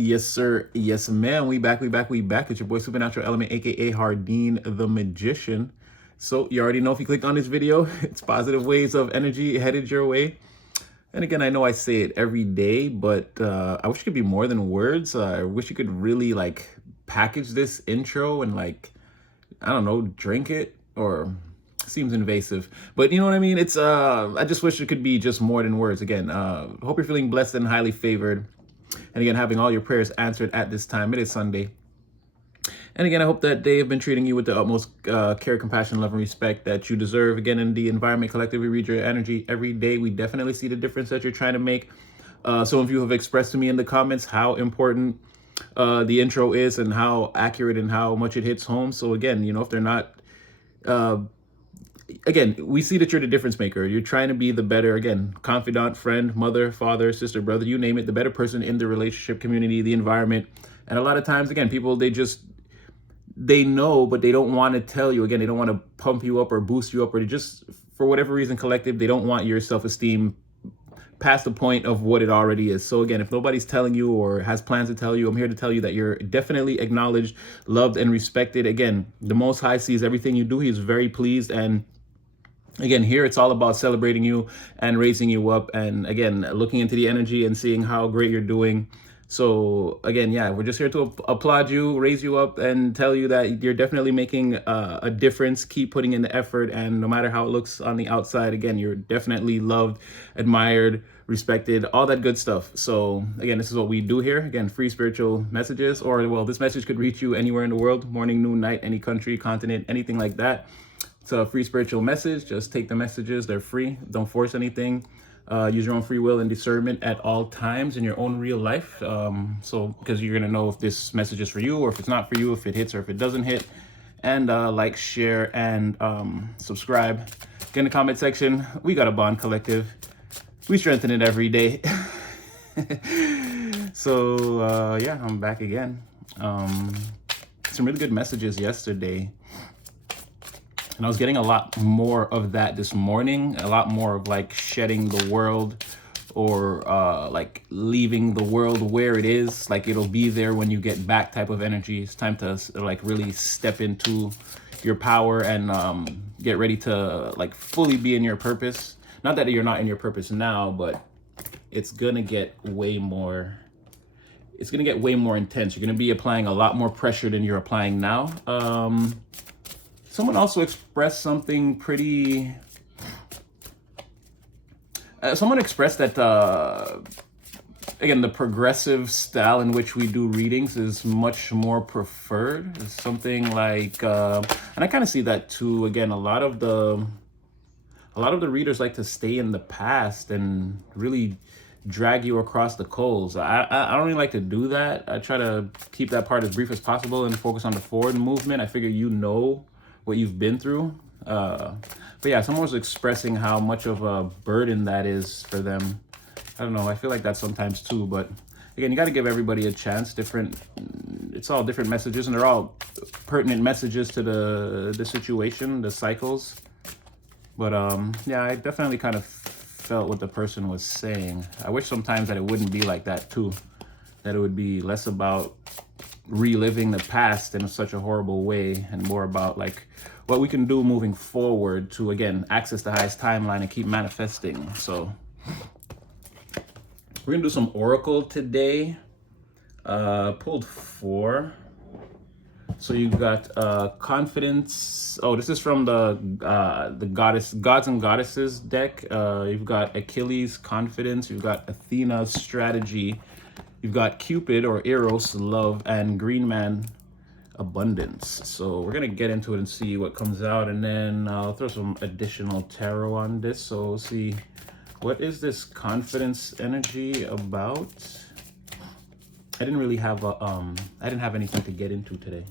Yes, sir. Yes, ma'am. We back. We back. We back. It's your boy Supernatural Element, aka Hardeen the Magician. So you already know if you clicked on this video, it's positive waves of energy headed your way. And again, I know I say it every day, but I wish it could be more than words. I wish you could really like package this intro and like, I don't know, drink it or seems invasive, but you know what I mean? It's I just wish it could be just more than words. Again, hope you're feeling blessed and highly favored. And again, having all your prayers answered at this time. It is Sunday. And again, I hope that they have been treating you with the utmost care, compassion, love, and respect that you deserve. Again, in the Environment Collective, we read your energy every day. We definitely see the difference that you're trying to make. Some of you have expressed to me in the comments how important the intro is and how accurate and how much it hits home. So again, you know, if they're not again, we see that you're the difference maker. You're trying to be the better, again, confidant, friend, mother, father, sister, brother, you name it, the better person in the relationship community, the environment. And a lot of times, again, people, they know, but they don't want to tell you. Again, they don't want to pump you up or boost you up, or they just, for whatever reason, collective, they don't want your self-esteem past the point of what it already is. So again, if nobody's telling you or has plans to tell you, I'm here to tell you that you're definitely acknowledged, loved, and respected. Again, the Most High sees everything you do. He's very pleased. And again, here it's all about celebrating you and raising you up, and again, looking into the energy and seeing how great you're doing. So again, yeah, we're just here to applaud you, raise you up, and tell you that you're definitely making a difference. Keep putting in the effort, and no matter how it looks on the outside, again, you're definitely loved, admired, respected, all that good stuff. So again, this is what we do here. Again, free spiritual messages, or well, this message could reach you anywhere in the world, morning, noon, night, any country, continent, anything like that. It's a free spiritual message. Just take the messages. They're free. Don't force anything. Use your own free will and discernment at all times in your own real life. So because you're going to know if this message is for you or if it's not for you, if it hits or if it doesn't hit. And like, share, and subscribe. Get in the comment section. We got a bond collective. We strengthen it every day. So yeah, I'm back again. Some really good messages yesterday. And I was getting a lot more of that this morning, a lot more of like shedding the world, or like leaving the world where it is, like it'll be there when you get back type of energy. It's time to like really step into your power and get ready to like fully be in your purpose. Not that you're not in your purpose now, but it's gonna get way more intense. You're gonna be applying a lot more pressure than you're applying now. Someone also expressed something pretty... someone expressed that, again, the progressive style in which we do readings is much more preferred. It's something like... and I kind of see that too. Again, a lot of the readers like to stay in the past and really drag you across the coals. I don't really like to do that. I try to keep that part as brief as possible and focus on the forward movement. I figure you know what you've been through. But yeah, someone was expressing how much of a burden that is for them. I don't know, I feel like that sometimes too, but again, you got to give everybody a chance. It's all different messages, and they're all pertinent messages to the situation, the cycles. But yeah, I definitely kind of felt what the person was saying. I wish sometimes that it wouldn't be like that too, that it would be less about reliving the past in such a horrible way and more about like what we can do moving forward to, again, access the highest timeline and keep manifesting. So we're gonna do some oracle today. Pulled 4. So you got confidence. Oh, this is from the gods and goddesses deck. You've got Achilles, confidence. You've got Athena, strategy. You've got Cupid, or Eros, love, and Green Man, abundance. So we're gonna get into it and see what comes out, and then I'll throw some additional tarot on this. So we'll see, what is this confidence energy about? I didn't really have a I didn't have anything to get into today.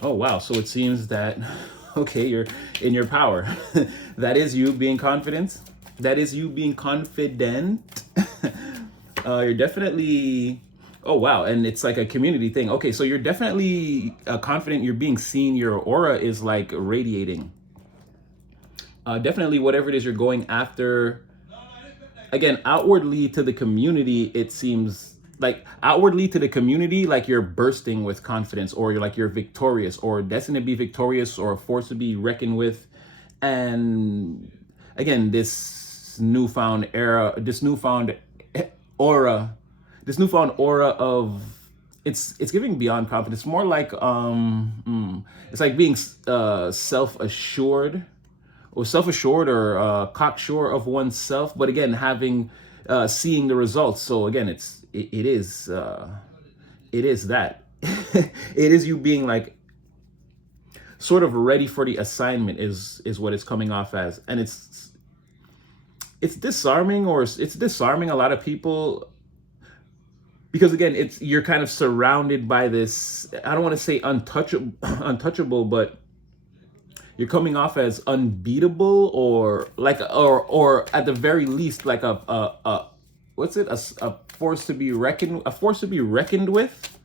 Oh wow, so it seems that okay, you're in your power. That is you being confident. That is you being confident. You're definitely, oh wow, and it's like a community thing. Okay, so you're definitely confident, you're being seen, your aura is like radiating. Definitely whatever it is you're going after, again, outwardly to the community, it seems like outwardly to the community, like you're bursting with confidence, or you're victorious, or destined to be victorious, or a force to be reckoned with. And again, aura, this newfound aura of, it's giving beyond confidence, more like it's like being self-assured, or cocksure of oneself, but again having seeing the results. So again, it is that it is you being like sort of ready for the assignment, is what it's coming off as. And it's disarming, it's disarming a lot of people, because again, you're kind of surrounded by this, I don't want to say untouchable, but you're coming off as unbeatable, or like, or at the very least, like a what's it, a force to be reckoned with.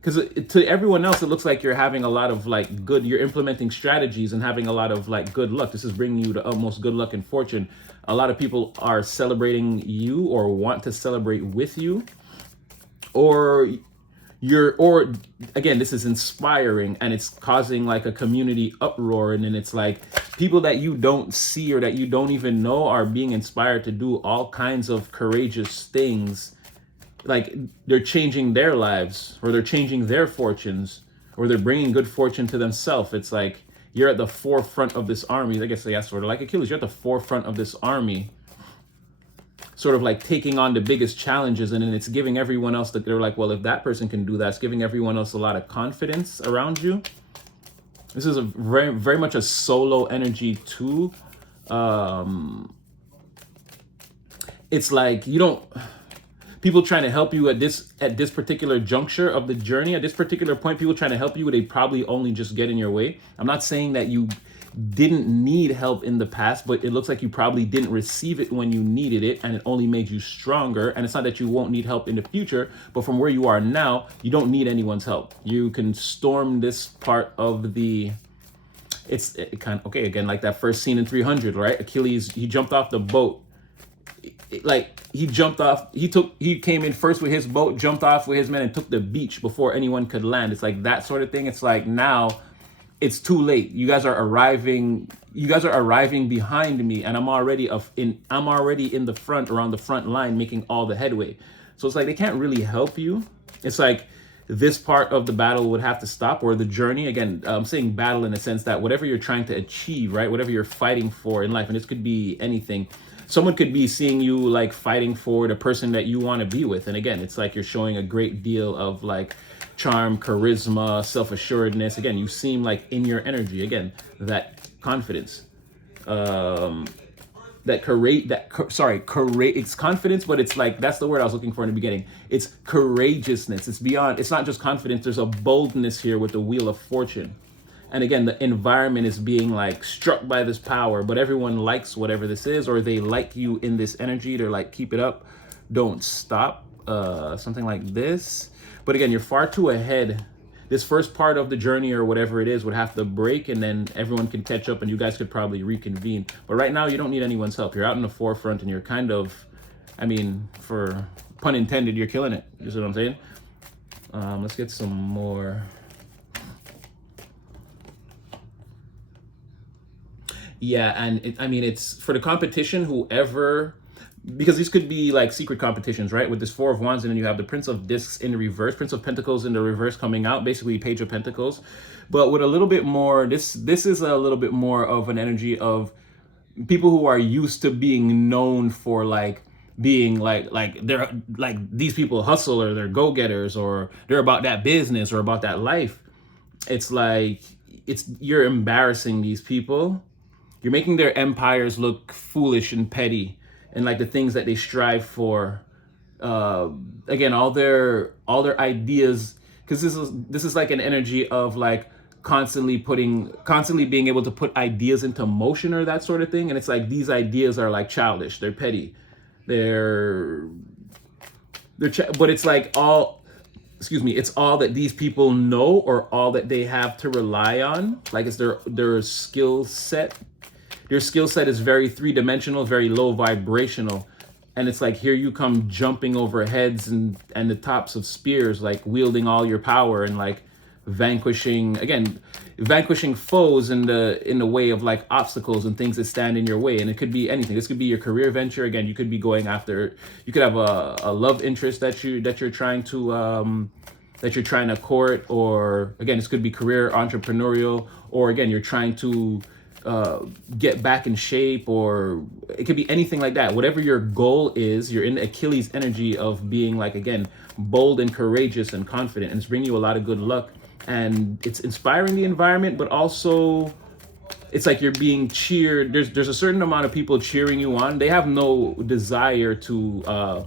Because to everyone else, it looks like you're having a lot of like you're implementing strategies and having a lot of like good luck. This is bringing you to almost good luck and fortune. A lot of people are celebrating you, or want to celebrate with you, or again, this is inspiring, and it's causing like a community uproar. And then it's like people that you don't see, or that you don't even know, are being inspired to do all kinds of courageous things. Like they're changing their lives, or they're changing their fortunes, or they're bringing good fortune to themselves. It's like you're at the forefront of this army. I guess sort of like Achilles, you're at the forefront of this army, sort of like taking on the biggest challenges. And then it's giving everyone else that they're like, well, if that person can do that, it's giving everyone else a lot of confidence around you. This is a very, very much a solo energy too. It's like people trying to help you at this particular juncture of the journey, at this particular point, people trying to help you, they probably only just get in your way. I'm not saying that you didn't need help in the past, but it looks like you probably didn't receive it when you needed it, and it only made you stronger. And it's not that you won't need help in the future, but from where you are now, you don't need anyone's help. You can storm this part of the, okay, again, like that first scene in 300, right? Achilles, he jumped off the boat. He came in first with his boat, jumped off with his men, and took the beach before anyone could land. It's like that sort of thing. It's like now it's too late. You guys are arriving behind me, and I'm already in the front, or on the front line, making all the headway. So it's like they can't really help you. It's like this part of the battle would have to stop, or the journey. Again, I'm saying battle in the sense that whatever you're trying to achieve, right? Whatever you're fighting for in life, and this could be anything. Someone could be seeing you like fighting for the person that you want to be with. And again, it's like you're showing a great deal of like charm, charisma, self-assuredness. Again, you seem like in your energy. Again, that confidence, it's confidence, but it's like, that's the word I was looking for in the beginning. It's courageousness. It's beyond, it's not just confidence. There's a boldness here with the Wheel of Fortune. And again, the environment is being like struck by this power, but everyone likes whatever this is, or they like you in this energy. They're like, keep it up, don't stop, something like this. But again, you're far too ahead. This first part of the journey, or whatever it is, would have to break, and then everyone can catch up, and you guys could probably reconvene. But right now, you don't need anyone's help. You're out in the forefront, and you're kind of, I mean, for pun intended, you're killing it. You see what I'm saying? Let's get some more. Yeah, and it's for the competition, whoever, because these could be like secret competitions, right? With this Four of Wands, and then you have the Prince of Discs in the reverse, Prince of Pentacles in the reverse coming out, basically Page of Pentacles. But with a little bit more, this is a little bit more of an energy of people who are used to being known for like being like they're like, these people hustle, or they're go-getters, or they're about that business, or about that life. It's like, you're embarrassing these people. You're making their empires look foolish and petty, and like the things that they strive for. Again, all their ideas, because this is like an energy of like constantly being able to put ideas into motion, or that sort of thing. And it's like these ideas are like childish, they're petty, but it's like it's all that these people know, or all that they have to rely on. Like it's their skill set. Their skill set is very three-dimensional, very low vibrational. and it's like here you come jumping over heads and the tops of spears, like wielding all your power and like vanquishing foes in the way of like obstacles and things that stand in your way. And it could be anything. This could be your career venture. Again, you could be going after, you could have a love interest that you're trying to court, or again, this could be career, entrepreneurial, or again, you're trying to get back in shape, or it could be anything like that. Whatever your goal is, you're in Achilles energy of being like, again, bold and courageous and confident, and it's bringing you a lot of good luck, and it's inspiring the environment, but also it's like you're being cheered. There's a certain amount of people cheering you on. They have no desire to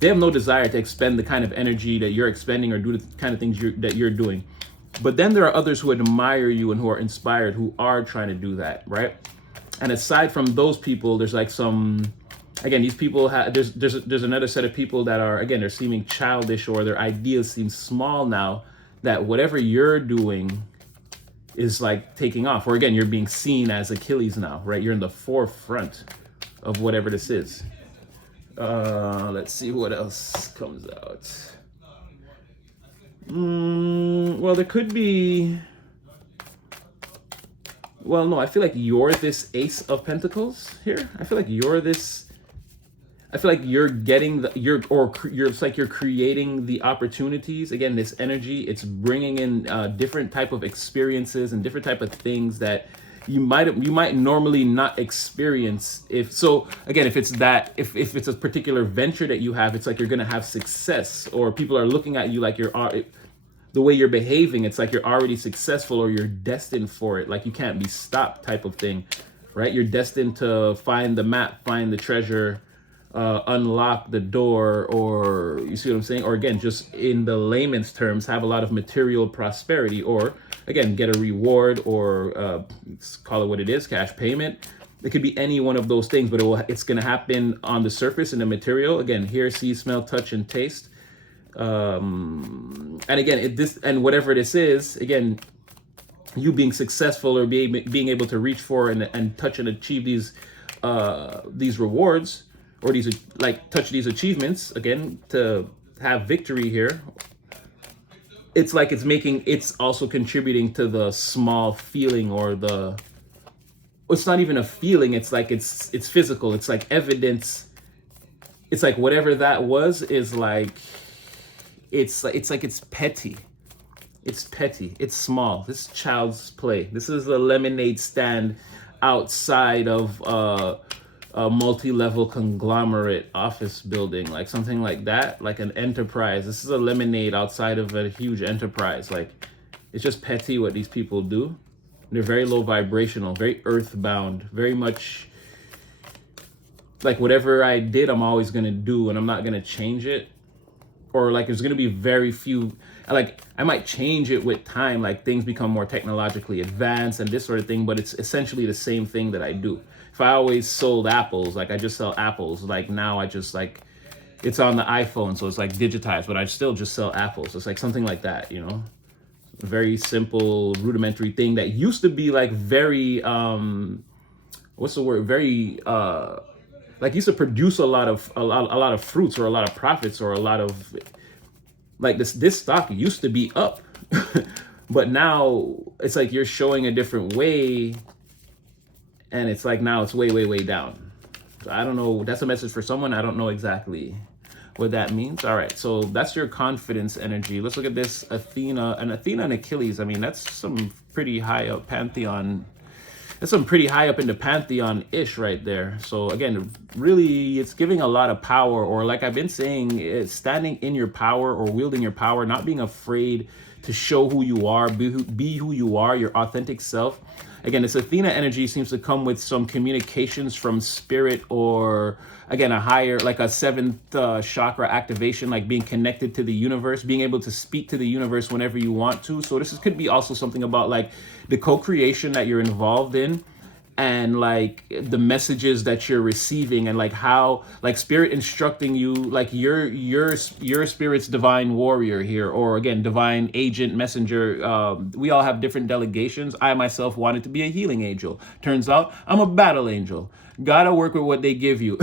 expend the kind of energy that you're expending or do the kind of things that you're doing. But then there are others who admire you and who are inspired, who are trying to do that, right? And aside from those people, there's like these people there's another set of people that are, again, they're seeming childish, or their ideas seem small now, that whatever you're doing is like taking off, or again, you're being seen as Achilles now, right? You're in the forefront of whatever this is. Let's see what else comes out. Well, there could be. Well, no, I feel like you're this Ace of Pentacles here. I feel like you're this. I feel like you're getting it's like you're creating the opportunities. Again, this energy, it's bringing in different type of experiences and different type of things that you might normally not experience. If it's a particular venture that you have, it's like you're gonna have success, or people are looking at you like the way you're behaving, it's like you're already successful, or you're destined for it, like you can't be stopped type of thing, right? You're destined to find the map, find the treasure, unlock the door, or you see what I'm saying? Or again, just in the layman's terms, have a lot of material prosperity, or again, get a reward, or call it what it is, cash payment. It could be any one of those things, but it's going to happen on the surface in the material. Again, hear, see, smell, touch, and taste. And again, and whatever this is, again, you being successful, or being able to reach for and touch and achieve these rewards, or touch these achievements, again, to have victory here. It's like it's also contributing to the small feeling, or it's not even a feeling. It's like it's physical. It's like evidence. It's like whatever that was is like, it's petty. It's petty. It's small. This is child's play. This is a lemonade stand outside of a multi-level conglomerate office building, like something like that, like an enterprise. This is a lemonade outside of a huge enterprise. Like, it's just petty what these people do. They're very low vibrational, very earthbound, very much like whatever I did, I'm always gonna do, and I'm not gonna change it. Or like there's gonna be very few, like I might change it with time, like things become more technologically advanced and this sort of thing, but it's essentially the same thing that I do. If I always sold apples, like I just sell apples, like now I just like, it's on the iPhone, so it's like digitized, but I still just sell apples. It's like something like that, you know? A very simple, rudimentary thing that used to be like very, what's the word? Very, like used to produce a lot of fruits, or a lot of profits, or a lot of, like this stock used to be up, but now it's like you're showing a different way, and it's like now it's way, way, way down. So I don't know. That's a message for someone. I don't know exactly what that means. All right, so that's your confidence energy. Let's look at this Athena and Achilles. I mean, that's some pretty high up pantheon. That's some pretty high up in the pantheon-ish right there. So again, really, it's giving a lot of power, or like I've been saying, it's standing in your power, or wielding your power, not being afraid to show who you are, be who you are, your authentic self. Again, this Athena energy seems to come with some communications from spirit, or again, a higher, like a seventh chakra activation, like being connected to the universe, being able to speak to the universe whenever you want to. So could be also something about like the co-creation that you're involved in, and like the messages that you're receiving, and like how, like spirit instructing you, like your spirit's divine warrior here, or again, divine agent, messenger. We all have different delegations. I myself wanted to be a healing angel. Turns out I'm a battle angel. Gotta work with what they give you.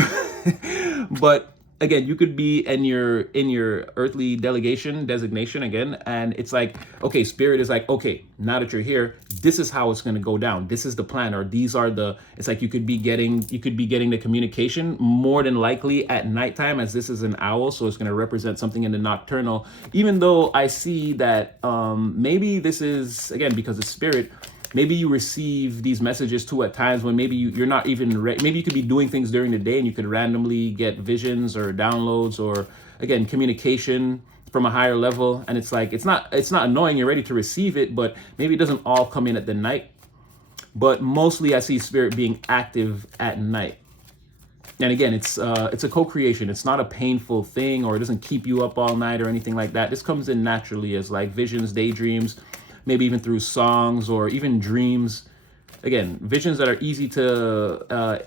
But again, you could be in your earthly delegation designation again, and it's like, okay, spirit is like, okay, now that you're here, this is how it's going to go down, this is the plan, or these are the, it's like you could be getting the communication more than likely at nighttime, as this is an owl, so it's going to represent something in the nocturnal. Even though I see that maybe this is, again, because it's spirit, maybe you receive these messages too at times when maybe you're not even maybe you could be doing things during the day and you could randomly get visions or downloads, or again, communication from a higher level, and it's like it's not annoying, you're ready to receive it, but maybe it doesn't all come in at the night. But mostly I see spirit being active at night. And again, it's a co-creation. It's not a painful thing, or it doesn't keep you up all night or anything like that. This comes in naturally as like visions, daydreams, maybe even through songs or even dreams. Again, visions that are easy to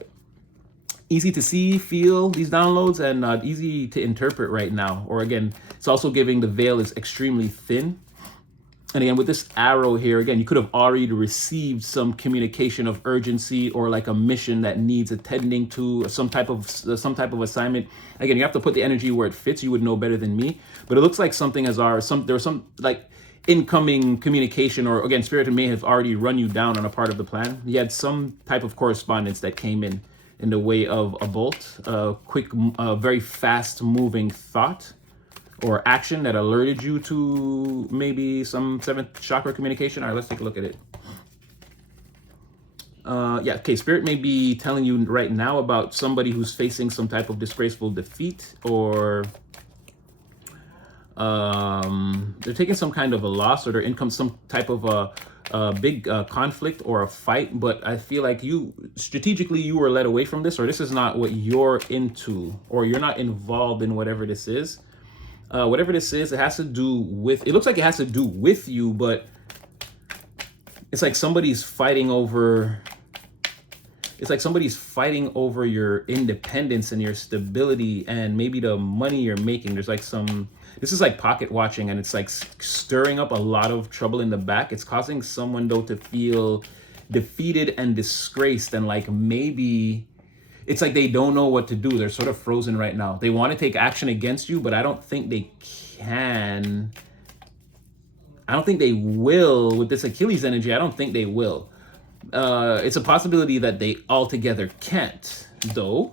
see, feel, these downloads, and easy to interpret right now. Or again, it's also giving the veil is extremely thin. And again, with this arrow here, again, you could have already received some communication of urgency, or like a mission that needs attending to, some type of assignment. Again, you have to put the energy where it fits. You would know better than me, but it looks like something there was some like incoming communication, or again, spirit may have already run you down on a part of the plan. You had some type of correspondence that came in the way of a bolt, a quick, very fast moving thought or action that alerted you to maybe some seventh chakra communication. All right, let's take a look at it. Yeah, okay, spirit may be telling you right now about somebody who's facing some type of disgraceful defeat, or they're taking some kind of a loss, or they're in some type of a big conflict or a fight. But I feel like you strategically, you were led away from this, or this is not what you're into, or you're not involved in whatever this is. Whatever this is, it has to do with, it looks like it has to do with you, but it's like somebody's fighting over, your independence and your stability, and maybe the money you're making. There's like this is like pocket watching, and it's like stirring up a lot of trouble in the back. It's causing someone though to feel defeated and disgraced, and like maybe it's like they don't know what to do. They're sort of frozen right now. They want to take action against you, but I don't think they can. I don't think they will with this Achilles energy. I don't think they will. It's a possibility that they altogether can't, though.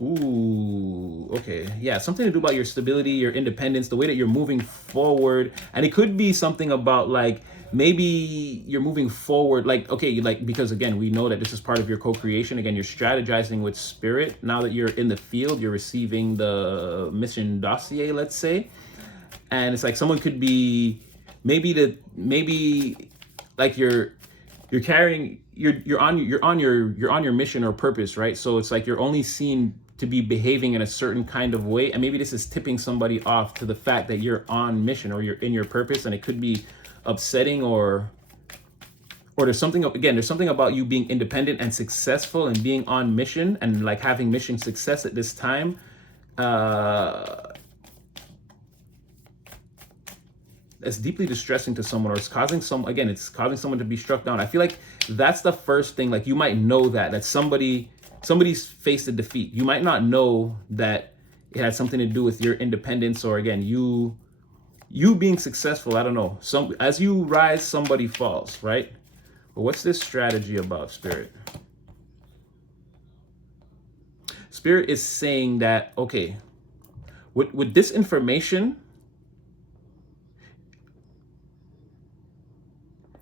Ooh, okay. Yeah, something to do about your stability, your independence, the way that you're moving forward. And it could be something about like, maybe you're moving forward, like, okay, like, because again, we know that this is part of your co-creation. Again, you're strategizing with spirit. Now that you're in the field, you're receiving the mission dossier, let's say. And it's like someone could be maybe like you're carrying, you're on your mission or purpose, right? So it's like you're only seen to be behaving in a certain kind of way, and maybe this is tipping somebody off to the fact that you're on mission or you're in your purpose, and it could be upsetting, or there's something about you being independent and successful and being on mission and like having mission success at this time. It's deeply distressing to someone, or it's causing someone to be struck down. I feel like that's the first thing. Like you might know that somebody's faced a defeat. You might not know that it had something to do with your independence, or again, you being successful. I don't know. As you rise, somebody falls, right? But what's this strategy about, Spirit? Spirit is saying that, okay, with this information,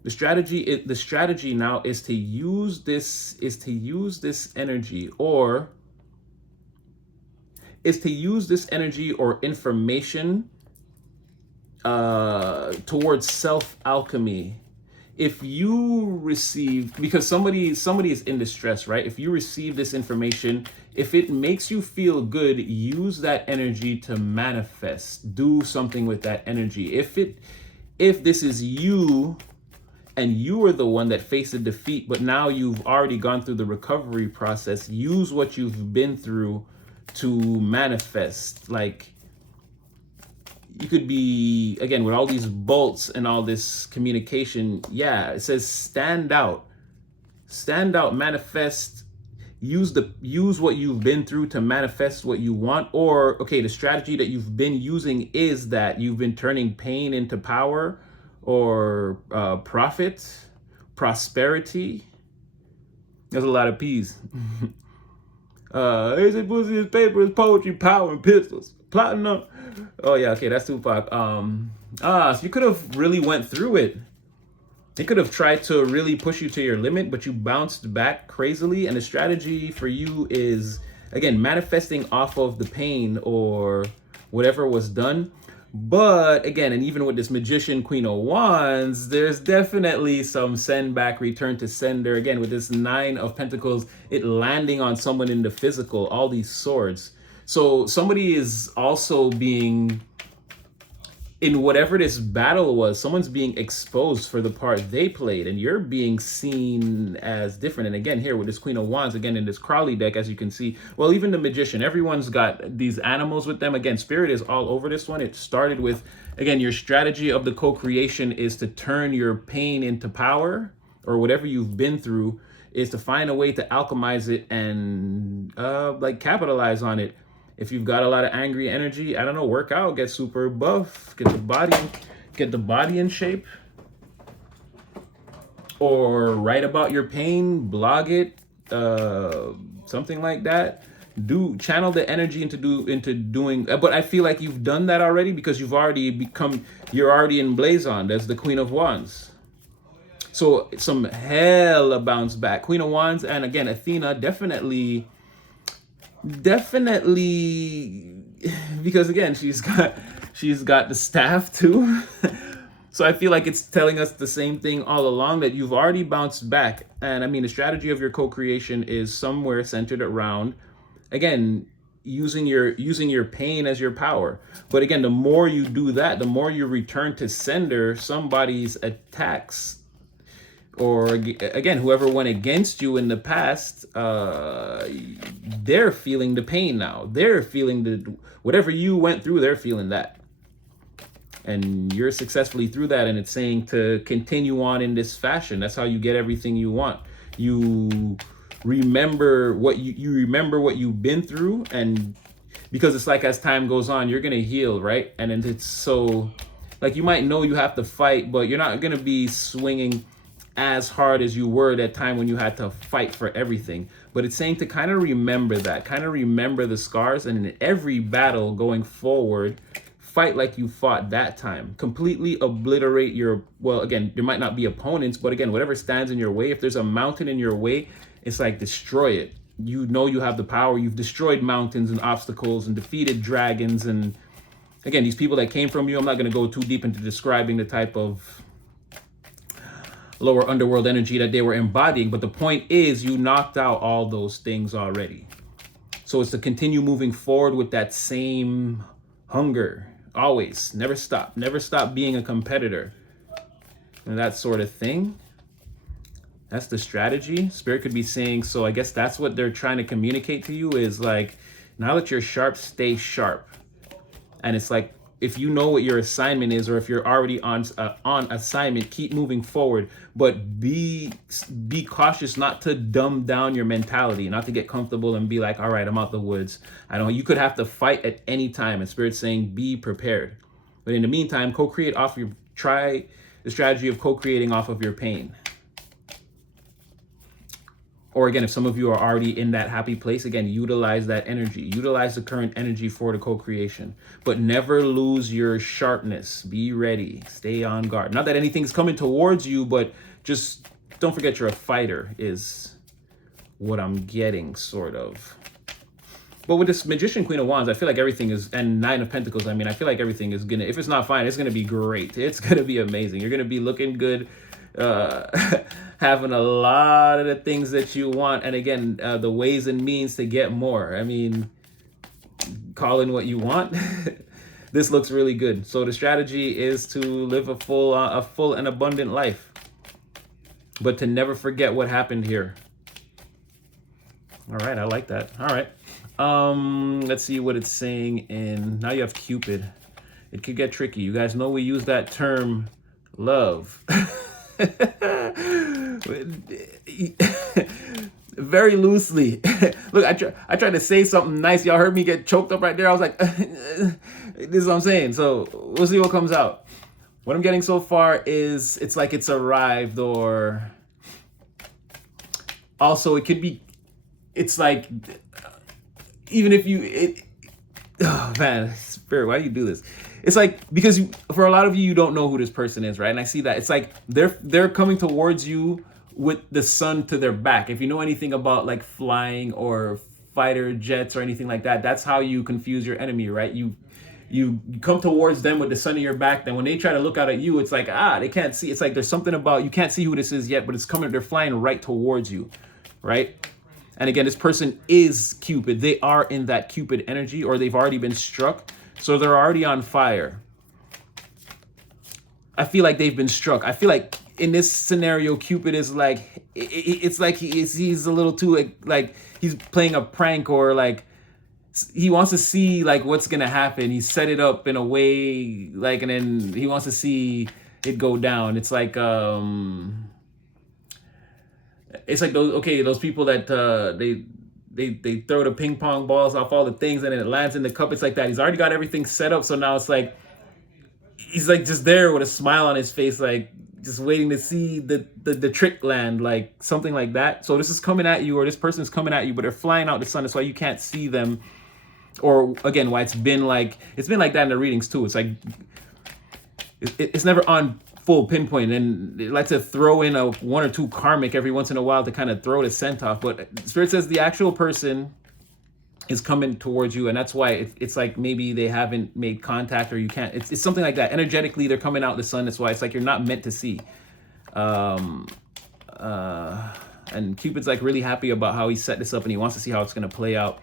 the strategy now is to use this energy, or information towards self-alchemy. If you receive, because somebody is in distress, right? If you receive this information, if it makes you feel good, use that energy to manifest. Do something with that energy. If this is you, and you are the one that faced a defeat, but now you've already gone through the recovery process, use what you've been through to manifest. Like, you could be, again, with all these bolts and all this communication, yeah, it says stand out, manifest, use what you've been through to manifest what you want. Or okay, the strategy that you've been using is that you've been turning pain into power, or profit, prosperity. There's a lot of P's. Is it pussy, is paper, is poetry, power, and pistols. Plotting up. Oh yeah, okay, that's Tupac. So you could have really went through it. They could have tried to really push you to your limit, but you bounced back crazily. And the strategy for you is, again, manifesting off of the pain or whatever was done. But again, and even with this Magician, Queen of Wands, there's definitely some send back, return to sender. Again, with this Nine of Pentacles, it landing on someone in the physical, all these swords. So somebody is also being, in whatever this battle was, someone's being exposed for the part they played, and you're being seen as different. And again, here with this Queen of Wands, again, in this Crowley deck, as you can see, well, even the Magician, everyone's got these animals with them. Again, Spirit is all over this one. It started with, again, your strategy of the co-creation is to turn your pain into power, or whatever you've been through, is to find a way to alchemize it and like capitalize on it. If you've got a lot of angry energy, I don't know, work out, get super buff, get the body in shape, or write about your pain, blog it, something like that. Channel the energy into doing. But I feel like you've done that already, because you're already in Blazon. That's the Queen of Wands. So some hella bounce back. Queen of Wands, and again, Athena, definitely, because again, she's got the staff too. So I feel like it's telling us the same thing all along, that you've already bounced back. And I mean, the strategy of your co-creation is somewhere centered around, again, using your pain as your power. But again, the more you do that, the more you return to sender somebody's attacks, or again, whoever went against you in the past, they're feeling the pain now. They're feeling whatever you went through, they're feeling that. And you're successfully through that, and it's saying to continue on in this fashion. That's how you get everything you want. You remember what you've been through, and because it's like, as time goes on, you're gonna heal, right? And then it's so, like, you might know you have to fight, but you're not gonna be swinging as hard as you were that time when you had to fight for everything. But it's saying to kind of remember that, kind of remember the scars, and in every battle going forward, fight like you fought that time. Completely obliterate well, again, there might not be opponents, but again, whatever stands in your way, if there's a mountain in your way, it's like, destroy it. You know you have the power. You've destroyed mountains and obstacles and defeated dragons. And again, these people that came from you, I'm not going to go too deep into describing the type of lower underworld energy that they were embodying, but the point is, you knocked out all those things already. So it's to continue moving forward with that same hunger, always, never stop being a competitor, and that sort of thing. That's the strategy. Spirit could be saying, so I guess that's what they're trying to communicate to you, is like, now that you're sharp, stay sharp. And it's like, if you know what your assignment is, or if you're already on assignment, keep moving forward, but be cautious not to dumb down your mentality, not to get comfortable and be like, all right, I'm out the woods. You could have to fight at any time, and Spirit's saying, be prepared. But in the meantime, try the strategy of co-creating off of your pain. Or again, if some of you are already in that happy place, again, utilize that energy. Utilize the current energy for the co-creation. But never lose your sharpness. Be ready. Stay on guard. Not that anything's coming towards you, but just don't forget you're a fighter, is what I'm getting, sort of. But with this Magician, Queen of Wands, I feel like everything is, and Nine of Pentacles, I mean, I feel like everything is gonna, if it's not fine, it's gonna be great. It's gonna be amazing. You're gonna be looking good, having a lot of the things that you want, and again, the ways and means to get more. I mean, call in what you want. This looks really good. So the strategy is to live a full and abundant life, but to never forget what happened here. All right, I like that. All right, let's see what it's saying. Now you have Cupid. It could get tricky. You guys know we use that term, love. very loosely. Look, I tried to say something nice. Y'all heard me get choked up right there. I was like, this is what I'm saying. So we'll see what comes out. What I'm getting so far is it's like it's arrived, or also it could be, it's like, even if oh man, Spirit, why do you do this? It's like, because for a lot of you, you don't know who this person is, right? And I see that. It's like they're coming towards you with the sun to their back. If you know anything about like flying or fighter jets or anything like that, that's how you confuse your enemy, right? You come towards them with the sun in your back. Then when they try to look out at you, it's like, they can't see. It's like there's something about, you can't see who this is yet, but it's coming. They're flying right towards you, right? And again, this person is Cupid. They are in that Cupid energy, or they've already been struck. So they're already on fire. I feel like they've been struck. I feel like in this scenario, Cupid is like, it's like he's a little too, like he's playing a prank, or like he wants to see like what's going to happen. He set it up in a way like, and then he wants to see it go down. It's like those people that they throw the ping pong balls off all the things and then it lands in the cup. It's like that. He's already got everything set up. So now it's like, he's like just there with a smile on his face, like just waiting to see the trick land, like something like that. So this is coming at you, or this person's coming at you, but they're flying out the sun. That's why you can't see them. Or again, why it's been like that in the readings too. It's like, it's never on full pinpoint, and it likes to throw in a one or two karmic every once in a while to kind of throw the scent off. But Spirit says the actual person is coming towards you, and that's why it's like maybe they haven't made contact, or you can't. It's something like that. Energetically, they're coming out the sun. That's why it's like you're not meant to see. And Cupid's like really happy about how he set this up, and he wants to see how it's going to play out.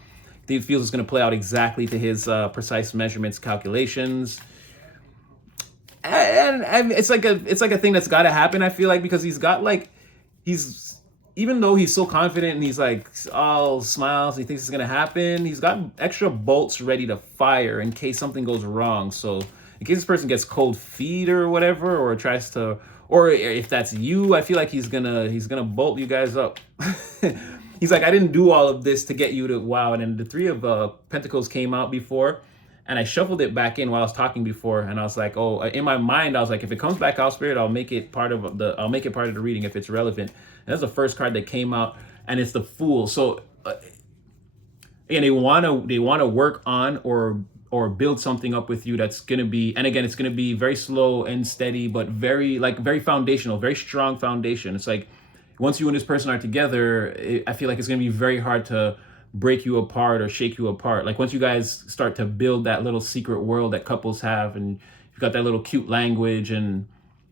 He feels it's going to play out exactly to his precise measurements, calculations. And it's like a thing that's got to happen. I feel like, because he's even though he's so confident and he's like all smiles, and he thinks it's gonna happen, he's got extra bolts ready to fire in case something goes wrong. So in case this person gets cold feet or whatever, or tries to, or if that's you, I feel like he's gonna bolt you guys up. He's like, I didn't do all of this to get you to wow. And then the Three of Pentacles came out before. And I shuffled it back in while I was talking before, and I was like, oh, in my mind, I was like, if it comes back out, Spirit, I'll make it part of the reading if it's relevant. And that's the first card that came out, and it's the Fool. So, again, they want to work on or build something up with you that's gonna be, and again, it's gonna be very slow and steady, but very foundational, very strong foundation. It's like once you and this person are together, I feel like it's gonna be very hard to break you apart or shake you apart. Like once you guys start to build that little secret world that couples have, and you've got that little cute language, and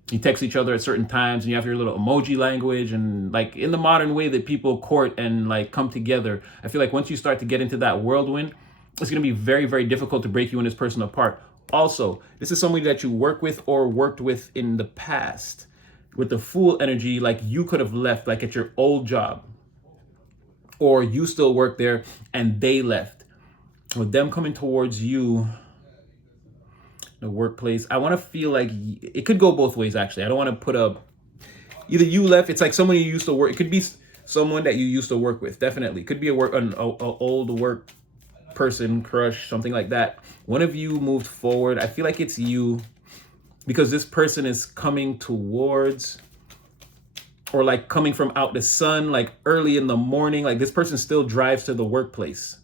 you text each other at certain times, and you have your little emoji language, and like in the modern way that people court and like come together, I feel like once you start to get into that whirlwind, it's going to be very, very difficult to break you and this person apart. Also, this is somebody that you work with or worked with in the past. With the Fool energy, like you could have left, like at your old job, or you still work there and they left. With them coming towards you, the workplace, I want to feel like it could go both ways, actually. I don't want to put either you left, it's like someone you used to work, it could be someone that you used to work with, definitely. It could be an old work person, crush, something like that. One of you moved forward. I feel like it's you, because this person is coming towards, or like coming from out the sun, like early in the morning. Like this person still drives to the workplace,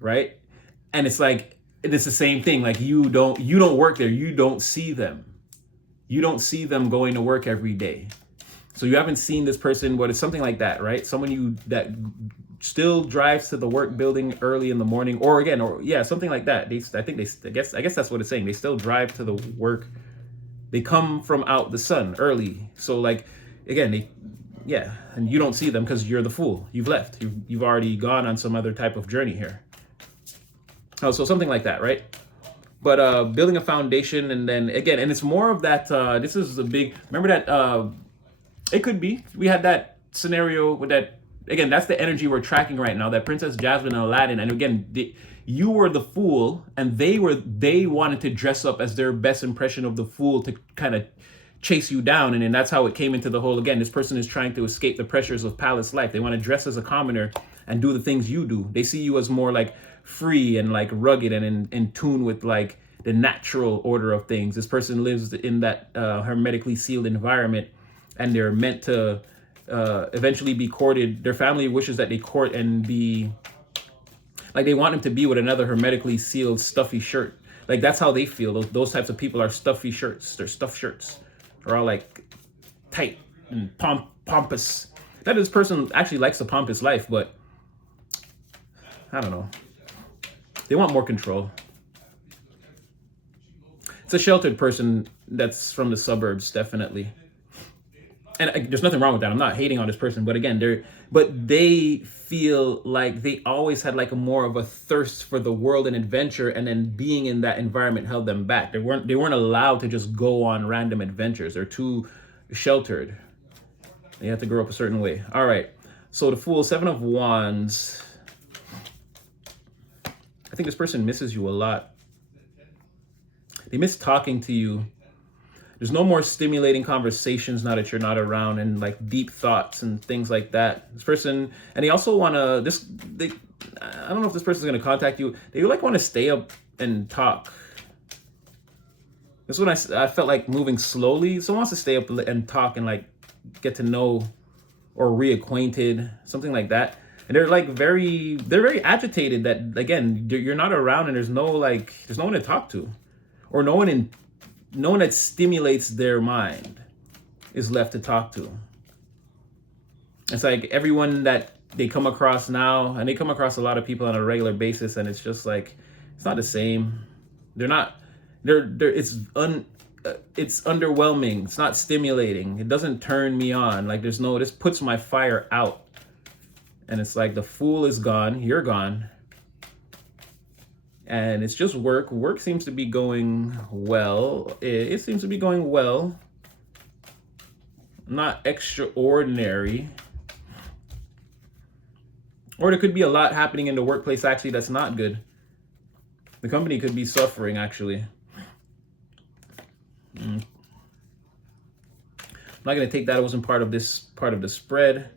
right? And it's like, it's the same thing. Like you don't work there. You don't see them. You don't see them going to work every day. So you haven't seen this person, but it's something like that, right? Someone that still drives to the work building early in the morning, or something like that. I guess that's what it's saying. They still drive to the work. They come from out the sun early. So like, again, and you don't see them because you're the Fool. You've left. You've already gone on some other type of journey here. Oh, so something like that, right? But building a foundation, and then again, and it's more of that, this is a big, remember that, it could be, we had that scenario with that, again, that's the energy we're tracking right now, that Princess Jasmine and Aladdin. And again, you were the Fool, and they wanted to dress up as their best impression of the Fool to kind of chase you down. And then that's how it came into the whole, again, this person is trying to escape the pressures of palace life. They want to dress as a commoner and do the things you do. They see you as more like free and like rugged and in tune with like the natural order of things. This person lives in that hermetically sealed environment, and they're meant to eventually be courted. Their family wishes that they court and be like, they want them to be with another hermetically sealed stuffy shirt. Like that's how they feel. Those types of people are stuffy shirts. They're stuffed shirts. They're all like tight and pompous. That this person actually likes the pompous life, but I don't know. They want more control. It's a sheltered person that's from the suburbs, definitely. And there's nothing wrong with that. I'm not hating on this person, but again, they feel like they always had like a more of a thirst for the world and adventure, and then being in that environment held them back. They weren't allowed to just go on random adventures. They're too sheltered. They have to grow up a certain way. All right. So the Fool, 7 of Wands. I think this person misses you a lot. They miss talking to you. There's no more stimulating conversations now that you're not around, and like deep thoughts and things like that. This person, and they also want to, I don't know if this person's going to contact you. They like want to stay up and talk. This is when I felt like moving slowly. Someone wants to stay up and talk and like get to know or reacquainted, something like that. And they're very agitated that, again, you're not around, and there's no one to talk to, or no one that stimulates their mind is left to talk to. It's like everyone that they come across now, and they come across a lot of people on a regular basis, and it's just like, it's not the same. It's underwhelming. It's not stimulating. It doesn't turn me on. Like this puts my fire out. And it's like the Fool is gone, you're gone. And it's just work. Work seems to be going well. It seems to be going well. Not extraordinary. Or there could be a lot happening in the workplace actually that's not good. The company could be suffering actually. I'm not going to take that. It wasn't part of the spread.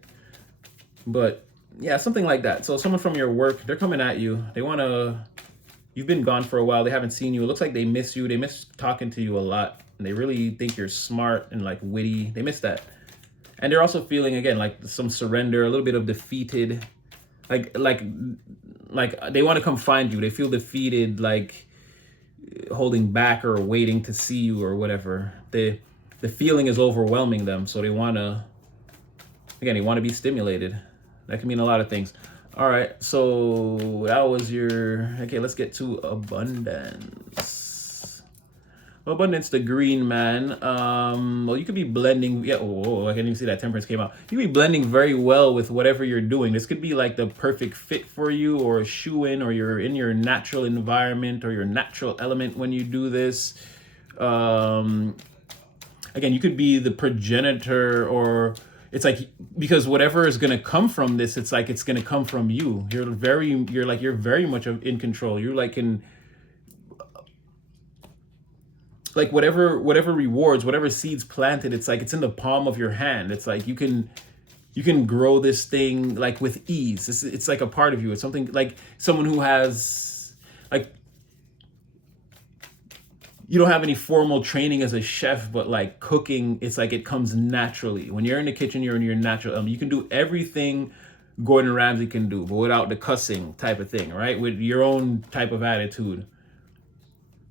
But yeah, something like that. So someone from your work, they're coming at you. They want to, you've been gone for a while. They haven't seen you. It looks like they miss you. They miss talking to you a lot. And they really think you're smart and like witty. They miss that. And they're also feeling, again, like some surrender, a little bit of defeated. Like they want to come find you. They feel defeated, like holding back or waiting to see you or whatever. The feeling is overwhelming them. So they want to, again, they want to be stimulated. That can mean a lot of things. All right, so that was okay, let's get to abundance. Abundance, the green man. Well, you could be blending. Yeah, I can't even see that. Temperance came out. You could be blending very well with whatever you're doing. This could be like the perfect fit for you, or a shoe-in, or you're in your natural environment or your natural element when you do this. Again, you could be the progenitor, or it's like, because whatever is going to come from this, it's like it's going to come from you. You're very much in control. You're like whatever rewards, whatever seeds planted, it's like it's in the palm of your hand. It's like you can grow this thing like with ease. It's like a part of you. It's something like someone who has like, you don't have any formal training as a chef, but like cooking, it's like it comes naturally. When you're in the kitchen, you're in your natural. You can do everything Gordon Ramsay can do, but without the cussing type of thing, right? With your own type of attitude.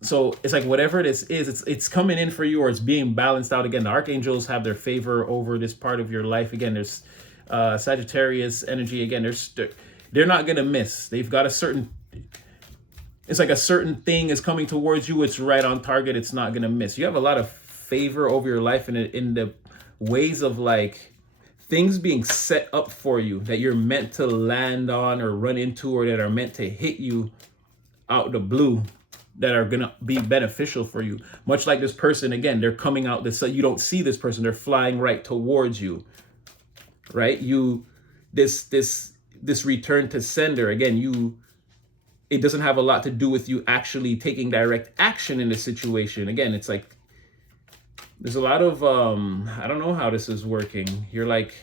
So it's like whatever this is, it's coming in for you, or it's being balanced out. Again, the archangels have their favor over this part of your life. Again, there's Sagittarius energy. Again, they're not gonna miss. They've got a certain. It's like a certain thing is coming towards you. It's right on target. It's not going to miss. You have a lot of favor over your life in the ways of like things being set up for you that you're meant to land on or run into, or that are meant to hit you out the blue, that are going to be beneficial for you. Much like this person, again, they're coming out. You don't see this person. They're flying right towards you, right? This return to sender, again, it doesn't have a lot to do with you actually taking direct action in the situation. Again, it's like there's a lot of I don't know how this is working. You're like,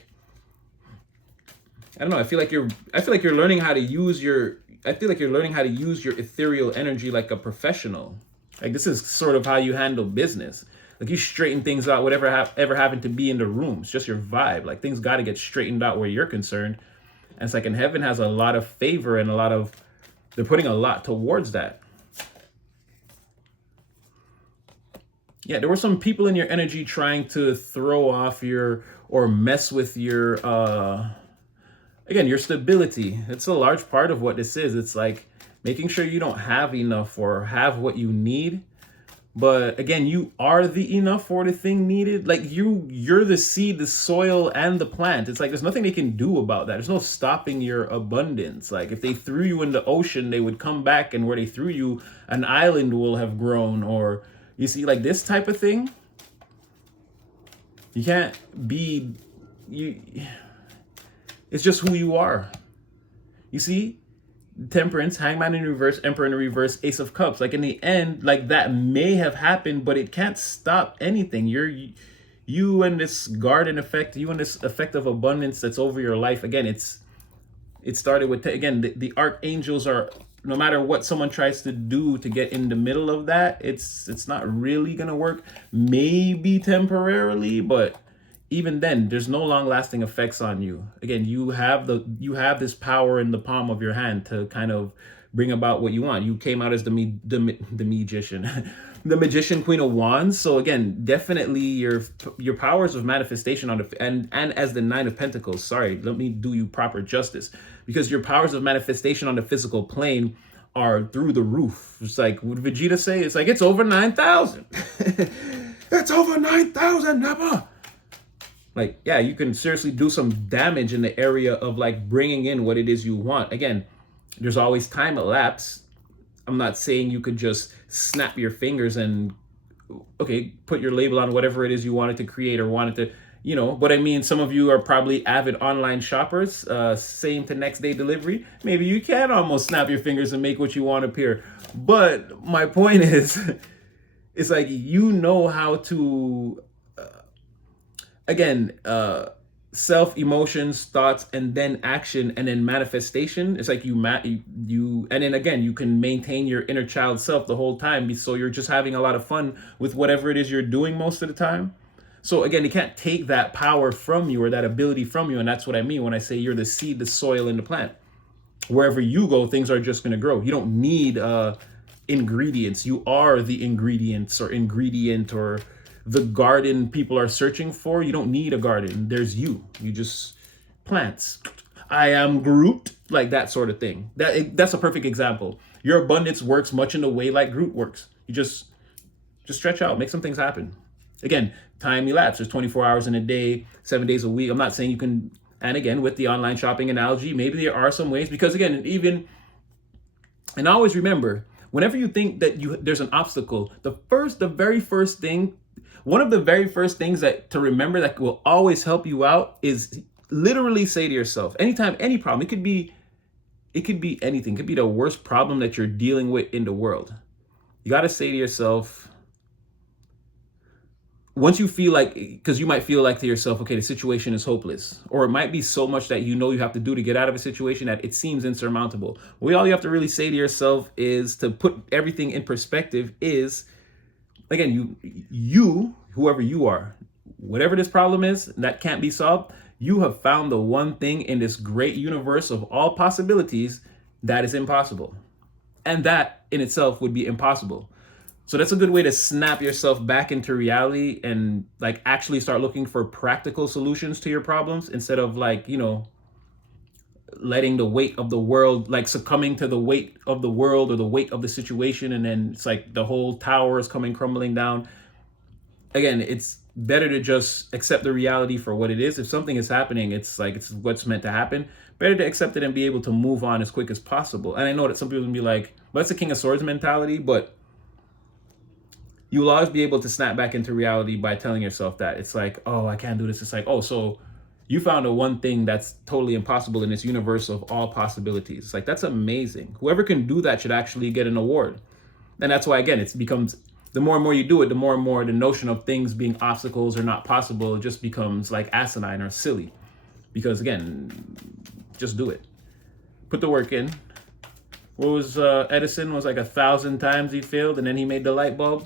I don't know. I feel like you're learning how to use your. I feel like you're learning how to use your ethereal energy like a professional. Like this is sort of how you handle business. Like you straighten things out. Whatever ever happened to be in the room, it's just your vibe. Like things got to get straightened out where you're concerned. And it's like, in heaven has a lot of favor and a lot of. They're putting a lot towards that. Yeah, there were some people in your energy trying to throw off your or mess with your again, your stability. It's a large part of what this is. It's like making sure you don't have enough or have what you need. But again, you are the enough for the thing needed. Like you're the seed, the soil, and the plant. It's like there's nothing they can do about that. There's no stopping your abundance. Like if they threw you in the ocean, they would come back, and where they threw you, an island will have grown. Or you see, like this type of thing. You can't be you. It's just who you are. You see, Temperance, Hangman in reverse, Emperor in reverse, Ace of Cups. Like in the end, like that may have happened, but it can't stop anything. You and this garden effect, you and this effect of abundance that's over your life. Again, it started with again the archangels are. No matter what someone tries to do to get in the middle of that, it's not really gonna work. Maybe temporarily, but even then there's no long lasting effects on you. Again, you have this power in the palm of your hand to kind of bring about what you want. You came out as the magician the magician, Queen of Wands. So again, definitely your powers of manifestation on the and as the Nine of Pentacles. Sorry, let me do you proper justice, because your powers of manifestation on the physical plane are through the roof. It's like, would Vegeta say? It's like, it's over 9,000. It's over 9,000, Nappa. Like, yeah, you can seriously do some damage in the area of like bringing in what it is you want. Again, there's always time elapsed. I'm not saying you could just snap your fingers and, okay, put your label on whatever it is you wanted to create or wanted to, but I mean, some of you are probably avid online shoppers, same to next day delivery. Maybe you can almost snap your fingers and make what you want appear. But my point is, it's like, how to, again, self, emotions, thoughts, and then action, and then manifestation. It's like you and then again, you can maintain your inner child self the whole time, so you're just having a lot of fun with whatever it is you're doing most of the time. So again, you can't take that power from you or that ability from you, and that's what I mean when I say you're the seed, the soil, and the plant. Wherever you go, things are just going to grow. You don't need ingredients. You are the ingredients or ingredient or the garden people are searching for. You don't need a garden. There's you. You just plants. I am Groot, like that sort of thing. That's a perfect example. Your abundance works much in the way like Groot works. You just stretch out, make some things happen. Again, time elapse. There's 24 hours in a day, 7 days a week. I'm not saying you can. And again, with the online shopping analogy, maybe there are some ways, because again, and always remember, whenever you think that there's an obstacle, one of the very first things that to remember that will always help you out is literally say to yourself, anytime, any problem, it could be anything. It could be the worst problem that you're dealing with in the world. You got to say to yourself, once you feel like, because you might feel like to yourself, okay, the situation is hopeless, or it might be so much that you have to do to get out of a situation that it seems insurmountable. All you have to really say to yourself is, to put everything in perspective, is, again, you, whoever you are, whatever this problem is that can't be solved, you have found the one thing in this great universe of all possibilities that is impossible. And that in itself would be impossible. So that's a good way to snap yourself back into reality and like actually start looking for practical solutions to your problems, instead of like, letting the weight of the world, like succumbing to the weight of the world or the weight of the situation. And then it's like the whole tower is coming crumbling down. Again, it's better to just accept the reality for what it is. If something is happening, it's like, it's what's meant to happen. Better to accept it and be able to move on as quick as possible. And I know that some people will be like, well, that's a King of Swords mentality, but you will always be able to snap back into reality by telling yourself that. It's like, oh, I can't do this. It's like, oh, so you found the one thing that's totally impossible in this universe of all possibilities. It's like, that's amazing. Whoever can do that should actually get an award. And that's why, again, it's the more and more you do it, the more and more the notion of things being obstacles or not possible just becomes like asinine or silly. Because again, just do it. Put the work in. What was Edison was like 1,000 times he failed and then he made the light bulb.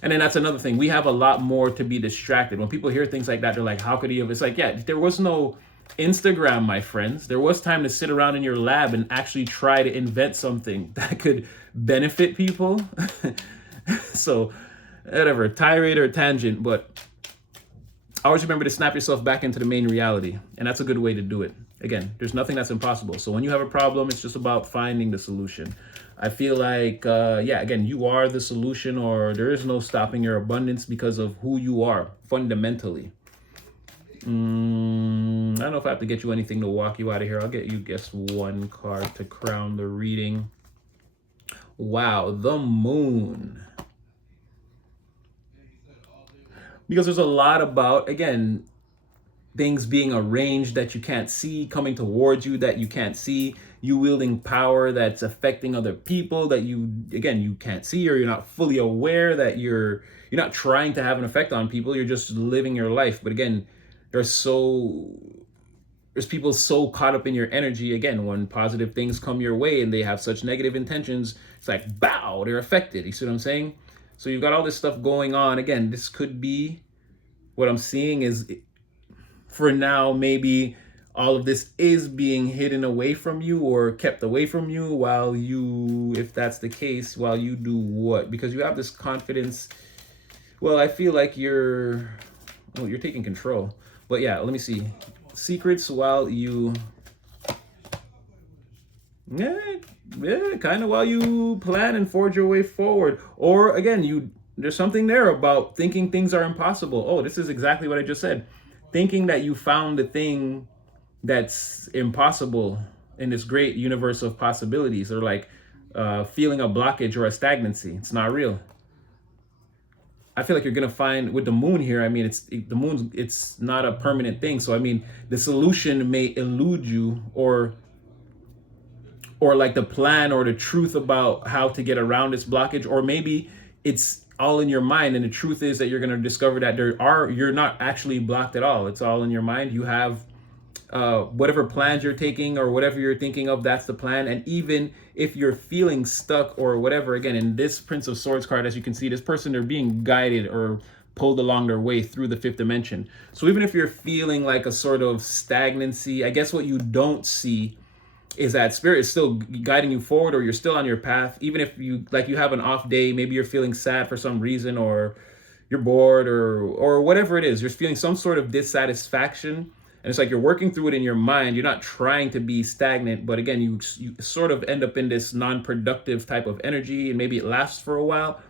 And then that's another thing. We have a lot more to be distracted. When people hear things like that, they're like, how could he have? It's like, yeah, there was no Instagram, my friends. There was time to sit around in your lab and actually try to invent something that could benefit people. So, whatever, tirade or tangent, but always remember to snap yourself back into the main reality. And that's a good way to do it. Again, there's nothing that's impossible. So when you have a problem, it's just about finding the solution. I feel like, yeah, again, you are the solution, or there is no stopping your abundance because of who you are fundamentally. I don't know if I have to get you anything to walk you out of here. I'll get you, guess, one card to crown the reading. Wow, the moon. Because there's a lot about, again, things being arranged that you can't see, coming towards you that you can't see, you wielding power that's affecting other people that you, again, you can't see, or you're not fully aware that you're not trying to have an effect on people, you're just living your life. But again, there's people so caught up in your energy. Again, when positive things come your way and they have such negative intentions, it's like, bow, they're affected. You see what I'm saying? So you've got all this stuff going on. Again, this could be, what I'm seeing is, for now, maybe all of this is being hidden away from you or kept away from you while you, if that's the case, while you do what? Because you have this confidence. Well, I feel like you're taking control. But yeah, let me see. Secrets while you, kind of while you plan and forge your way forward. Or again, there's something there about thinking things are impossible. Oh, this is exactly what I just said. Thinking that you found the thing that's impossible in this great universe of possibilities, or like feeling a blockage or a stagnancy. It's not real. I feel like you're gonna find with the moon here. I mean, the moon's, it's not a permanent thing. So I mean, the solution may elude you, or like the plan or the truth about how to get around this blockage, or maybe it's all in your mind, and the truth is that you're going to discover that you're not actually blocked at all. It's all in your mind. You have whatever plans you're taking or whatever you're thinking of, that's the plan. And even if you're feeling stuck or whatever, again, in this Prince of Swords card, as you can see, this person, they're being guided or pulled along their way through the fifth dimension. So even if you're feeling like a sort of stagnancy, I guess what you don't see is that spirit is still guiding you forward, or you're still on your path. Even if you have an off day, maybe you're feeling sad for some reason, or you're bored, or whatever it is, you're feeling some sort of dissatisfaction, and it's like you're working through it in your mind. You're not trying to be stagnant, but again, you sort of end up in this non-productive type of energy, and maybe it lasts for a while.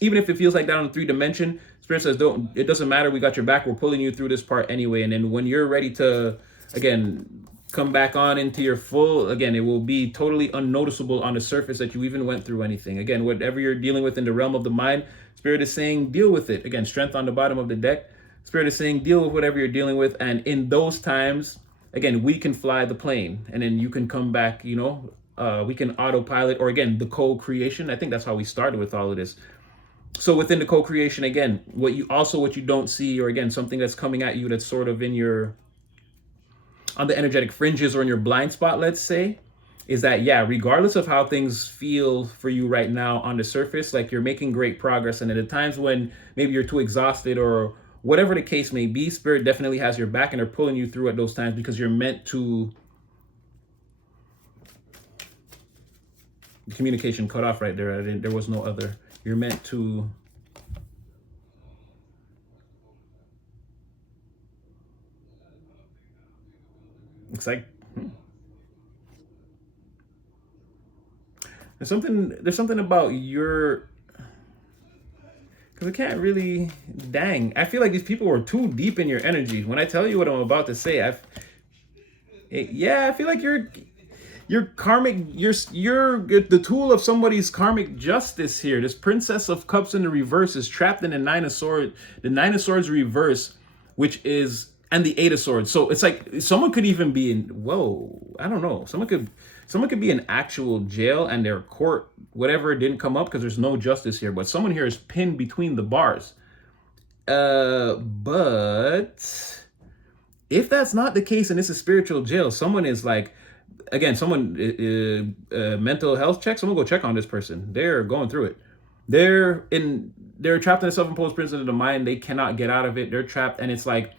Even if it feels like that on the 3 dimension, spirit says, it doesn't matter, we got your back, we're pulling you through this part anyway. And then when you're ready to, again, come back on into your full, again, it will be totally unnoticeable on the surface that you even went through anything. Again, whatever you're dealing with in the realm of the mind, spirit is saying, deal with it. Again, strength on the bottom of the deck. Spirit is saying, deal with whatever you're dealing with. And in those times, again, we can fly the plane, and then you can come back, we can autopilot, or again, the co-creation. I think that's how we started with all of this. So within the co-creation, again, what you don't see, or again, something that's coming at you that's sort of on the energetic fringes or in your blind spot, let's say, is that, yeah, regardless of how things feel for you right now on the surface, like you're making great progress. And at the times when maybe you're too exhausted or whatever the case may be, spirit definitely has your back, and they're pulling you through at those times, because you're meant to. The communication cut off right there. There was no other. You're meant to. It's like there's something about your, because I can't really, dang, I feel like these people were too deep in your energy. When I tell you what I'm about to say, I feel like you're karmic, you're the tool of somebody's karmic justice here. This Princess of Cups in the reverse is trapped in the 9 of Swords, the 9 of Swords reverse, which is, and the 8 of Swords. So it's like someone could even be in, I don't know. Someone could Someone could be in actual jail and their court, whatever, didn't come up because there's no justice here. But someone here is pinned between the bars. But if that's not the case and this is spiritual jail, someone is like, again, someone mental health check. Someone go check on this person. They're going through it. They're trapped in a self-imposed prison of the mind. They cannot get out of it. They're trapped, and it's like,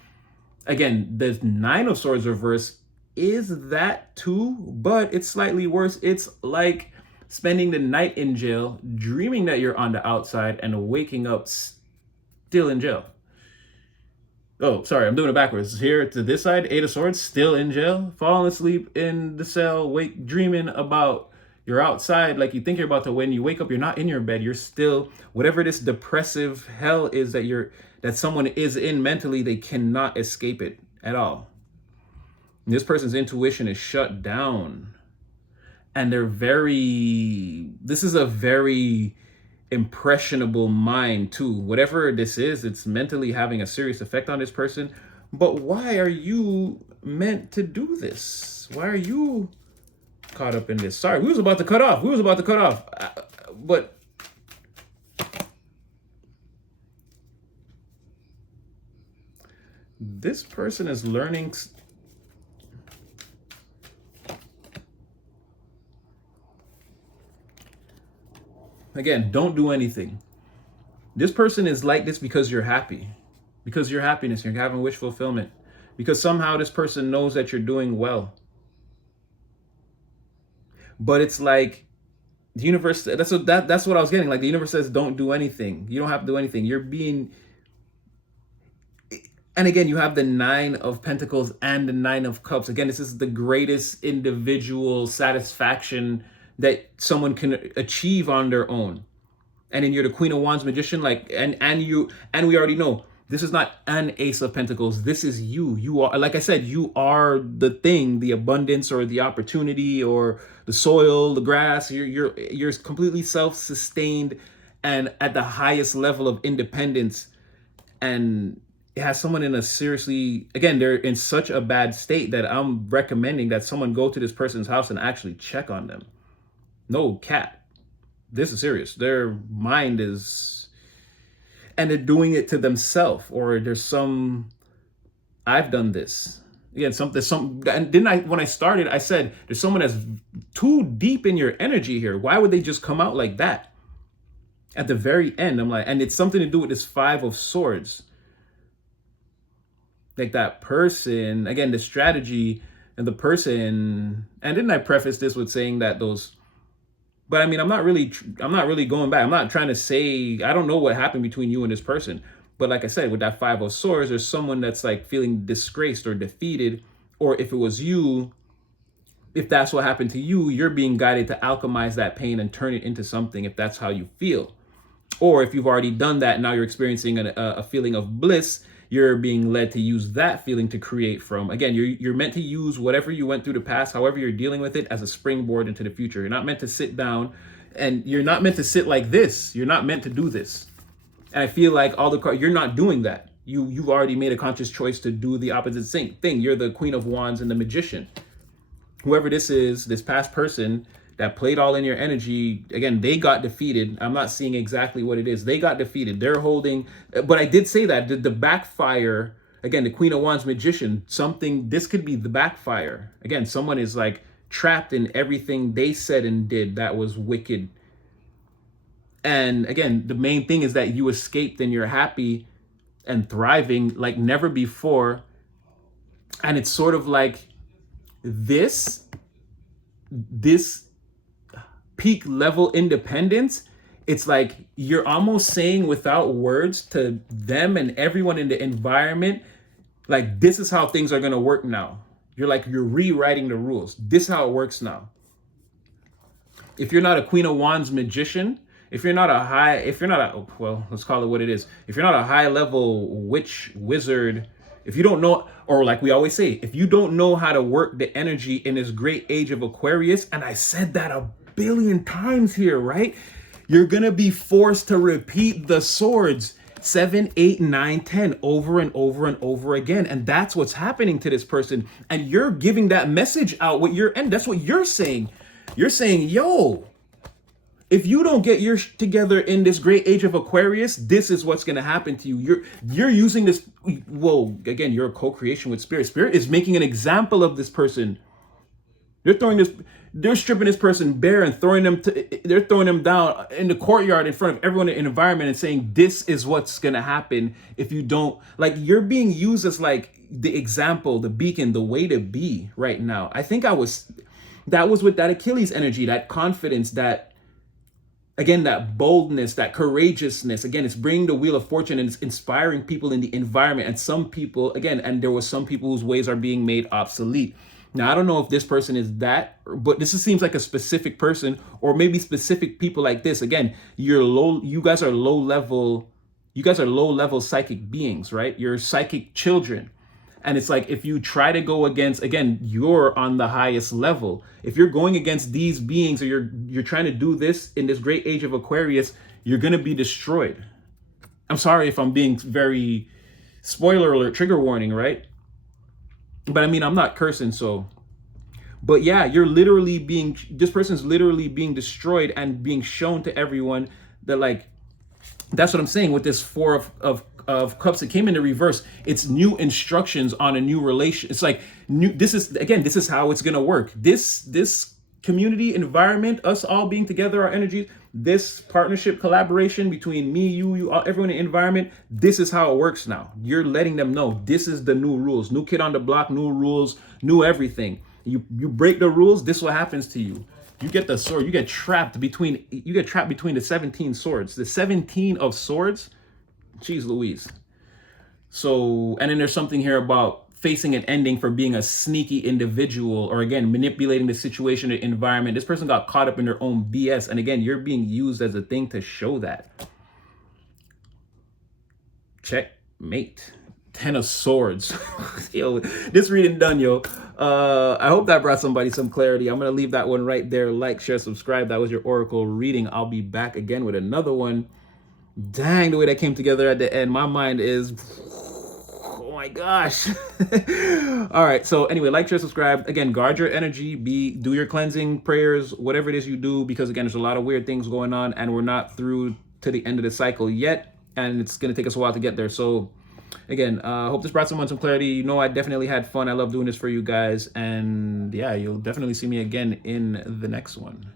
again, the Nine of Swords reverse is that too, but it's slightly worse. It's like spending the night in jail, dreaming that you're on the outside, and waking up still in jail. Oh, sorry, I'm doing it backwards. Here to this side, Eight of Swords, still in jail, falling asleep in the cell, dreaming about you're outside, like you think you're about to win. You wake up, you're not in your bed. You're still, whatever this depressive hell is that someone is in mentally, they cannot escape it at all. And this person's intuition is shut down. And this is a very impressionable mind too. Whatever this is, it's mentally having a serious effect on this person. But why are you meant to do this? Why are you caught up in this? Sorry, we was about to cut off. But this person is learning. Again, don't do anything. This person is like this because you're happy, because your happiness, you're having wish fulfillment, because somehow this person knows that you're doing well. But it's like the universe, that's what I was getting. Like the universe says, don't do anything. You don't have to do anything. And again, you have the Nine of Pentacles and the Nine of Cups. Again, this is the greatest individual satisfaction that someone can achieve on their own. And then you're the Queen of Wands, Magician, like, and we already know this is not an Ace of Pentacles. This is you. You are, like I said, you are the thing, the abundance or the opportunity or the soil, the grass. You're completely self-sustained and at the highest level of independence. And it has someone in a seriously, again, they're in such a bad state that I'm recommending that someone go to this person's house and actually check on them. No cat. This is serious. Their mind is, and they're doing it to themselves, or I've done this. Again, and didn't I, when I started, I said, there's someone that's too deep in your energy here. Why would they just come out like that? At the very end, I'm like, and it's something to do with this Five of Swords. Like that person, again, the strategy and the person, and didn't I preface this with saying that but I mean, I'm not really going back. I'm not trying to say, I don't know what happened between you and this person. But like I said, with that Five of Swords, there's someone that's like feeling disgraced or defeated. Or if it was you, if that's what happened to you, you're being guided to alchemize that pain and turn it into something if that's how you feel. Or if you've already done that, now you're experiencing a feeling of bliss, you're being led to use that feeling to create from. Again, you're meant to use whatever you went through the past, however you're dealing with it, as a springboard into the future. You're not meant to sit down, and you're not meant to sit like this. You're not meant to do this. And I feel like all the cards, you're not doing that. You've already made a conscious choice to do the opposite thing. You're the Queen of Wands and the Magician. Whoever this is, this past person that played all in your energy, again, they got defeated. I'm not seeing exactly what it is. They got defeated. They're holding, but I did say that the backfire, again, the Queen of Wands, Magician, this could be the backfire. Again, someone is like trapped in everything they said and did that was wicked. And again, the main thing is that you escaped and you're happy and thriving like never before. And it's sort of like this peak level independence, it's like you're almost saying without words to them and everyone in the environment, like, this is how things are going to work now. You're rewriting the rules. This is how it works now. If you're not a Queen of Wands Magician, let's call it what it is. If you're not a high level witch, wizard, if you don't know, or like we always say, if you don't know how to work the energy in this great age of Aquarius, and I said that a billion times here, right? You're going to be forced to repeat the swords. 7, 8, 9, 10, over and over and over again. And that's what's happening to this person. And you're giving that message out with your end. That's what you're saying. You're saying, yo, if you don't get your together in this great age of Aquarius, this is what's going to happen to you. You're using this. Whoa, again, you're a co-creation with Spirit. Spirit is making an example of this person. They're stripping this person bare and they're throwing them down in the courtyard in front of everyone in the environment and saying, this is what's going to happen if you don't, like, you're being used as like the example, the beacon, the way to be right now. I think that was with that Achilles energy, that confidence, that, again, that boldness, that courageousness. Again, it's bringing the wheel of fortune and it's inspiring people in the environment. And some people, again, and there was some people whose ways are being made obsolete. Now, I don't know if this person is that, but this seems like a specific person, or maybe specific people like this. Again, you guys are low level psychic beings, right? You're psychic children. And it's like, if you try to go against, again, you're on the highest level. If you're going against these beings, or you're trying to do this in this great age of Aquarius, you're going to be destroyed. I'm sorry if I'm being very, spoiler alert, trigger warning, right? But I mean, I'm not cursing, so. But yeah, this person's literally being destroyed and being shown to everyone that, like, that's what I'm saying with this Four of Cups. It came in the reverse. It's new instructions on a new relation. It's like this is how it's gonna work. This community environment, us all being together, our energies, this partnership collaboration between me, you, all, everyone in the environment, this is how it works now. You're letting them know this is the new rules. New kid on the block, new rules, new everything. You break the rules, this is what happens to you. You get the sword. You get trapped between the 17 swords. The 17 of swords. Jeez Louise. So, and then there's something here about facing an ending for being a sneaky individual, or again, manipulating the situation, the environment. This person got caught up in their own BS. And again, you're being used as a thing to show that. Checkmate. 10 of Swords. Yo, this reading done, yo. I hope that brought somebody some clarity. I'm going to leave that one right there. Like, share, subscribe. That was your Oracle reading. I'll be back again with another one. Dang, the way that came together at the end. My mind is... oh my gosh. All right. So anyway, like, share, subscribe. Again, guard your energy. Do your cleansing prayers, whatever it is you do, because again, there's a lot of weird things going on and we're not through to the end of the cycle yet. And it's going to take us a while to get there. So again, hope this brought someone some clarity. You know, I definitely had fun. I love doing this for you guys. And yeah, you'll definitely see me again in the next one.